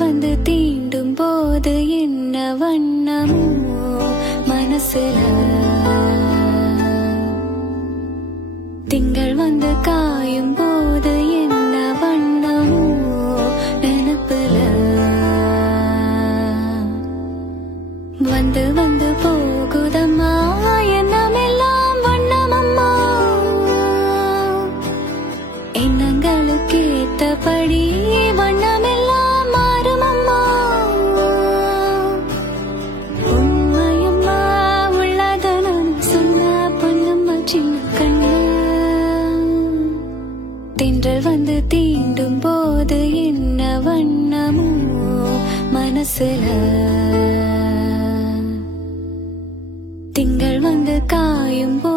வந்து தீண்டும் போது என்ன வண்ணமோ மனசுல, திங்கள் வந்து காயும் போது என்ன வண்ணமோ நினப்புல, வந்து வந்து போகுதம்மா எண்ணமெல்லாம் வண்ணமம்மா, எண்ணங்களுக்கு ஏத்தபடி வண்ணமெல்லாம் மாறுமம்மா. உண்மையம்மா உள்ளத நான் சொன்ன பொன்னம்மா சின்ன கண்ணு, தென்றல் வந்து தீண்டும் போது என்ன வண்ணமோ மனசுல, திங்கள் வந்து காயும் போது